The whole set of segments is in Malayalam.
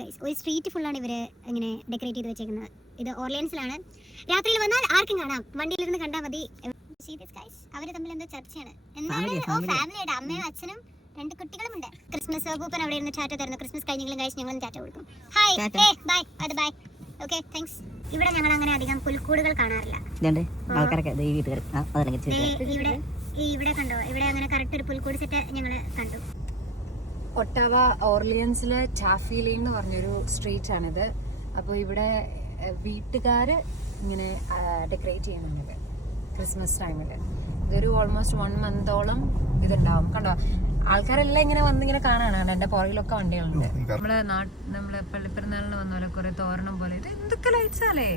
ഗൈസ്, ഒരു സ്ട്രീറ്റ് ഫുള്ളാണ് ഇവര് ഇങ്ങനെ ഡെക്കറേറ്റ് ചെയ്ത് വെച്ചേക്കുന്നത്. ഇത് ഓർലിയൻസിലാണ്. രാത്രിയിൽ വന്നാൽ ആർക്കും കാണാം, വണ്ടിയിലിരുന്ന് കണ്ടാൽ മതി. അവര് തമ്മിൽ എന്തോ ചർച്ചയാണ്. എന്താണ്? ഫാമിലിയായിട്ട് അമ്മയും അച്ഛനും 2 കുട്ടികളുമുണ്ട്. ക്രിസ്മസ് പൂപ്പൻ അവിടെ ഇരുന്ന് ചാറ്റ തരുന്നു. ക്രിസ്മസ് കഴിഞ്ഞെങ്കിലും കഴിച്ച് ഞങ്ങളും ചാറ്റ കൊടുക്കും. ഹായ്, ബൈ, അത് ബൈ. Okay, thanks. ഇവിടെ ഞങ്ങൾ അങ്ങനെ അധികം പുൽക്കൂടുകൾ കാണാറില്ല. ഇവിടെ കണ്ടോ, ഇവിടെ അങ്ങനെ കറക്റ്റ് ഒരു പുൽക്കൂട് സെറ്റ് ഞങ്ങൾ കണ്ടു. ഒട്ടാവ ഓർലിയൻസിലെ ടാഫി ലെയിൻ എന്ന് പറഞ്ഞൊരു സ്ട്രീറ്റ് ആണിത്. അപ്പോൾ ഇവിടെ വീട്ടുകാർ ഇങ്ങനെ ഡെക്കറേറ്റ് ചെയ്യുന്നുണ്ട് ക്രിസ്മസ് ടൈമിൽ. ഇതൊരു ഓൾമോസ്റ്റ് 1 മന്തോളം ഇതുണ്ടാവും. കണ്ടോ, ആൾക്കാരെല്ലാം ഇങ്ങനെ വന്നിങ്ങനെ കാണാനാണ്. എന്റെ പുറകിലൊക്കെ വണ്ടികളുണ്ട്. നമ്മളെ പള്ളിപ്പെരുന്നാളിന് വന്ന പോലെ കുറെ തോരണം പോലെ. ഇത് എന്തൊക്കെ ലൈറ്റ്സ് അല്ലേ!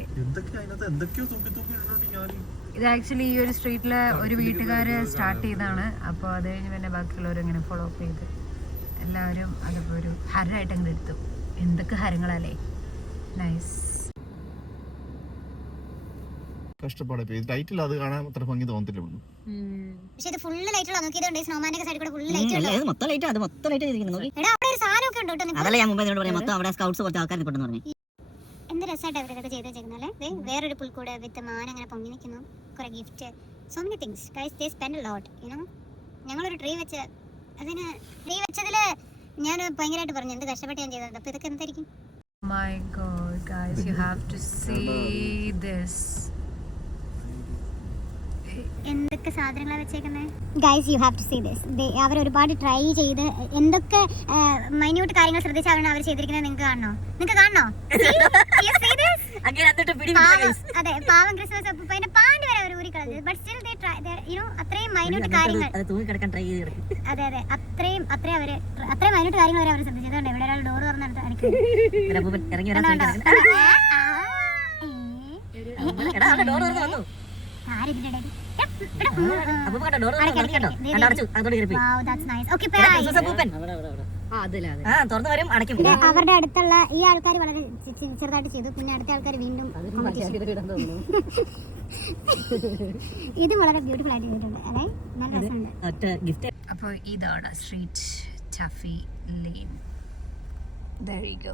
ഇത് ആക്ച്വലി ഈ ഒരു സ്ട്രീറ്റിലെ ഒരു വീട്ടുകാര് സ്റ്റാർട്ട് ചെയ്താണ്. അപ്പോൾ അത് കഴിഞ്ഞ് പിന്നെ ബാക്കിയുള്ളവർ ഇങ്ങനെ ഫോളോ അപ്പ് ചെയ്ത് എല്ലാവരും അതിപ്പോൾ ഒരു ഹരമായിട്ട് അങ്ങ് എടുത്തു. എന്തൊക്കെ ഹരങ്ങളല്ലേ! നൈസ്. കഷ്ടപ്പാട് ലൈറ്റിൽ അത് കാണാൻ അത്ര ഭംഗി തോന്നത്തില്ല. പക്ഷേ ഇത് ഫുൾ ലൈറ്റുള്ള നോക്കിയതുകൊണ്ട് സ്നോമാന്റെ സൈഡിൽ കൂടെ ഫുൾ ലൈറ്റ് ഉണ്ട്. മൊത്തം ലൈറ്റ്, അത് മൊത്തം ലൈറ്റ് ചെയ്തിരിക്കുന്നു. എടാ, അവിടെ ഒരു സാധനമൊക്കെ ഉണ്ട് കേട്ടോ. അതല്ല ഞാൻ മുമ്പേ നിന്നോട് പറയാം, മൊത്തം അവിടെ സ്കൗട്ട്സ് കുറച്ച് ആൾക്കാർ നിൽക്കുന്നു പറഞ്ഞു. എന്ത് രസമായിട്ട് അവരൊക്കെ ചെയ്ത് വെച്ചേക്കുന്നല്ലേ. വേറൊരു പുൽക്കൂട് വിത്ത് മാൻ അങ്ങനെ പൊങ്ങി നിൽക്കുന്നു. കുറെ gift, so many things guys. They spend a lot, you know. ഞങ്ങളൊരു ട്രീ വെച്ച്, അതിന് ട്രീ വെച്ചതില് ഞാൻ ഭയങ്കരമായിട്ട് പറഞ്ഞു എന്ത് കഷ്ടപ്പെട്ട് ഞാൻ ചെയ്തത്. അപ്പോൾ ഇതൊക്കെ എന്തായിരിക്കും? My God, guys, you have to see this. എന്തൊക്കെ സാധനങ്ങളാണ് വെച്ചേക്കുന്നത് guys, you have to see this. അവർ ഒരുപാട് ട്രൈ ചെയ്ത് എന്തൊക്കെ മൈന്യൂട്ട് കാര്യങ്ങൾ ശ്രദ്ധിച്ചാണ് അവർ ചെയ്തിരിക്കുന്നത്. നിങ്ങൾക്ക് കാണണോ? അതെ, പാവം ക്രിസ്മസ് അപ്പൂപ്പന്റെ പാന്റ് വരെ അവർ ഊരിക്കളഞ്ഞത്. But still they try, you know, അത്രയും മൈന്യൂട്ട് കാര്യങ്ങൾ. അതെ, അത്രയും മൈന്യൂട്ട് കാര്യങ്ങൾ വരെ അവർ ശ്രദ്ധിച്ചതുകൊണ്ട് ഇവിടെ ഒരാൾ ഡോർ തുറന്നെടുത്ത് അടിക്കുന്നു. അവരുടെ അടുത്തുള്ള ഈ ആൾക്കാർ വളരെ ചെറുതായിട്ട് ചെയ്തു. പിന്നെ അടുത്ത ആൾക്കാർ വീണ്ടും ഇത് വളരെ ബ്യൂട്ടിഫുൾ ആയിട്ട് ചെയ്തിട്ടുണ്ട്. അതെ, നല്ല രസമുണ്ട്. അപ്പോൾ ഇതാണ് street taffy lane. There you go.